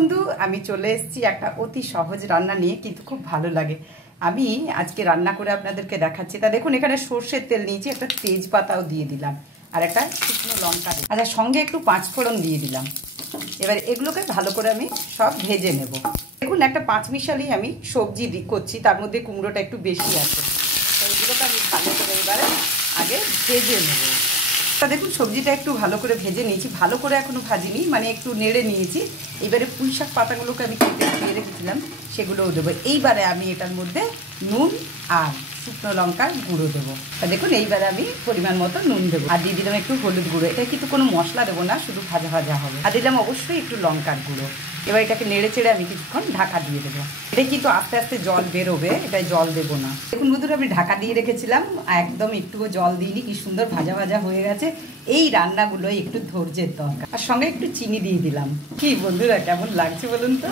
বন্ধু, আমি চলে এসেছি একটা অতি সহজ রান্না নিয়ে, কিন্তু খুব ভালো লাগে। আমি আজকে রান্না করে আপনাদেরকে দেখাচ্ছি। তা দেখুন, এখানে সর্ষের তেল নিয়েছি, একটা তেজপাতাও দিয়ে দিলাম, আর একটা শুকনো লঙ্কা, আচ্ছা সঙ্গে একটু পাঁচফোড়ন দিয়ে দিলাম। এবার এগুলোকে ভালো করে আমি সব ভেজে নেব। দেখুন, একটা পাঁচমিশালি আমি সবজি করছি, তার মধ্যে কুমড়োটা একটু বেশি আছে, তো এগুলোকে আমি ভালো করে এবারে আগে ভেজে নেব। তা দেখুন, সবজিটা একটু ভালো করে ভেজে নিয়েছি, ভালো করে এখনো ভাজিনি, মানে একটু নেড়ে নিয়েছি। এবারে পুঁই শাক পাতাগুলোকে আমি কেটে দিয়ে রেখেছিলাম, সেগুলোও দেবো। এইবারে আমি এটার মধ্যে নুন আর শুকনো লঙ্কার গুঁড়ো দেবো। তা দেখুন, এইবারে আমি পরিমাণ মতো নুন দেবো, আর দিয়ে দিলাম একটু হলুদ গুঁড়ো। এটা কিন্তু কোনো মশলা দেবো না, শুধু ভাজা ভাজা হবে। আর দিলাম অবশ্যই একটু লঙ্কার গুঁড়ো। এবার এটাকে নেড়ে চেড়ে আমি কিছুক্ষণ ঢাকা দিয়ে দেবো। এটা কিন্তু আস্তে আস্তে জল বেরোবে, এটাই জল দেবো না। দেখুন বন্ধুরা, আমি ঢাকা দিয়ে রেখেছিলাম, একদম একটুও জল দিইনি, কি সুন্দর ভাজা ভাজা হয়ে গেছে। এই রান্নাগুলো একটু ধৈর্যের দরকার, আর সঙ্গে একটু চিনি দিয়ে দিলাম। কি বন্ধুরা, কেমন লাগছে বলুন তো?